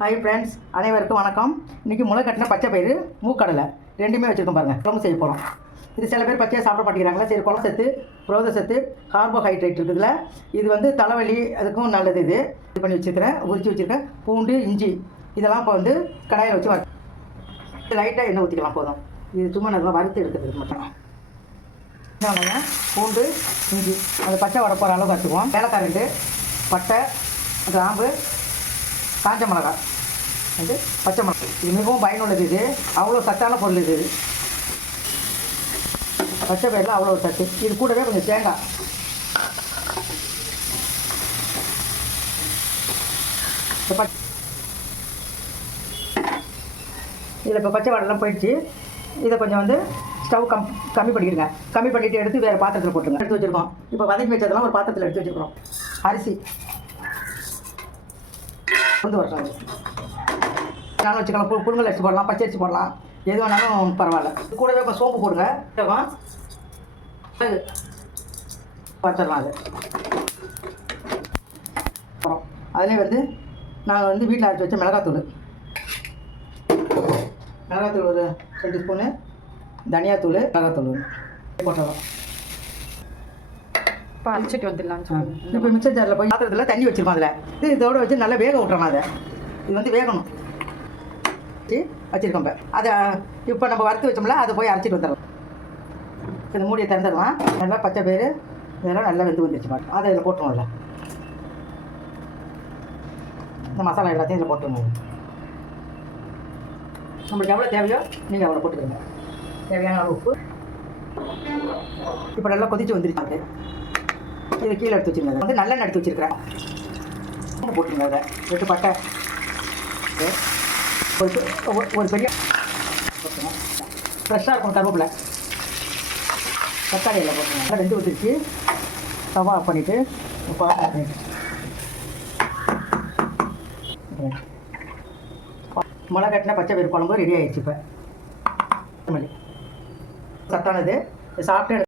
Hi friends, அனைவருக்கும் வணக்கம். இன்றைக்கி முளை கட்டின பச்சை பயிறு மூக்கடலை ரெண்டுமே வச்சுருக்கோம் பாருங்கள். குழம்பு செய்ய போகிறோம். இது சில பேர் பச்சையாக சாப்பிட மாட்டேங்கிறாங்களா. சரி, குழம்பு சத்து, புரோத சத்து, கார்போஹைட்ரேட் இருக்குதுல. இது வந்து தலைவலி அதுக்கும் நல்லது. இது பண்ணி வச்சுருக்கிறேன், உரிச்சு வச்சுருக்கேன். பூண்டு, இஞ்சி இதெல்லாம் இப்போ வந்து கடாயில் வச்சு லைட்டாக எண்ணெய் ஊற்றிக்கலாம் போதும். இது சும்மா நல்லா வறுத்து எடுக்கிறதுக்கு மட்டும். வெங்காயம், பூண்டு, இஞ்சி அது பச்சை வடை போகிற அளவு வறுத்துக்குவோம். ஏலக்காய் 2, பட்டை, கிராம்பு, காஞ்ச மிளகாய் வந்து பச்சை மிளகாய். இது மிகவும் பயனுள்ளது. இது அவ்வளோ சத்தான பொருள். இது பச்சை பயிரில் அவ்வளோ சத்து. இது கூடவே கொஞ்சம் தேங்காய். இதில் இப்போ பச்சை வாடெல்லாம் போயிடுச்சு. இதை கொஞ்சம் வந்து ஸ்டவ் கம்மி பண்ணிடுங்க. கம்மி பண்ணிவிட்டு எடுத்து வேறு பாத்திரத்தில் போட்டுருங்க. எடுத்து வச்சுருக்கோம். இப்போ வதக்கி வச்சதெல்லாம் ஒரு பாத்திரத்தில் எடுத்து வச்சுருக்கோம். அரிசி வந்து வரலாம். நானும் வச்சுக்கலாம். புழுங்கல் அரிசி போடலாம், பச்சை அரிசி போடலாம், எது வேணாலும் பரவாயில்ல. கூடவே இப்போ சோம்பு போடுங்க. வச்சிடலாம். அது அப்புறம் அதிலே வந்து நாங்கள் வந்து வீட்டில் அரைச்சி வச்ச மிளகாத்தூள் ஒரு 2 ஸ்பூனு, தனியாத்தூள், மிளகாத்தூள் போட்டுடலாம். இப்போ அரைச்சிட்டு வந்துடலாம். இப்போ மிக்சர் ஜாரில் போய் பாத்திரத்தில் தண்ணி வச்சுருக்கோம். அதில் இதோடு வச்சு நல்லா வேக விட்டுறோம். இது வந்து வேகணும் வச்சுருக்கோம். இப்போ அதை இப்போ நம்ம வறுத்து வச்சோம்ல, அதை போய் அரைச்சிட்டு வந்துடலாம். இந்த மூடியை திறந்துடலாம். நல்லா பச்சை பயிறு இதெல்லாம் நல்லா வெந்து வந்துருச்சு மாட்டோம். அதை இதில் போட்டுருவோம்ல. இந்த மசாலா எல்லாத்தையும் இதில் போட்டுருவோம். நம்மளுக்கு எவ்வளோ தேவையோ நீங்கள் அவ்வளோ போட்டுக்கிறீங்க. தேவையான அளவு உப்பு. இப்போ நல்லா கொதிச்சு வந்துருச்சு. இதை கீழே எடுத்து வச்சுருங்க. வந்து நல்லெண்ணெய் எடுத்து வச்சுருக்கிறேன். போட்டுருங்க. அதை விட்டு பட்டை ஒரு பெரிய போட்டுருங்க. ஃப்ரெஷ்ஷாக இருக்கும். கருவேப்பிலை, தக்காளி எல்லாம் போட்டுருங்க. நல்லா வெந்து ஊற்றிச்சு. ஸ்டவ் ஆஃப் பண்ணிவிட்டு மிளகா கட்டின பச்சை பயிறு குழம்பு ரெடி ஆகிடுச்சு. இப்போ சத்தானது சாப்பிட்டு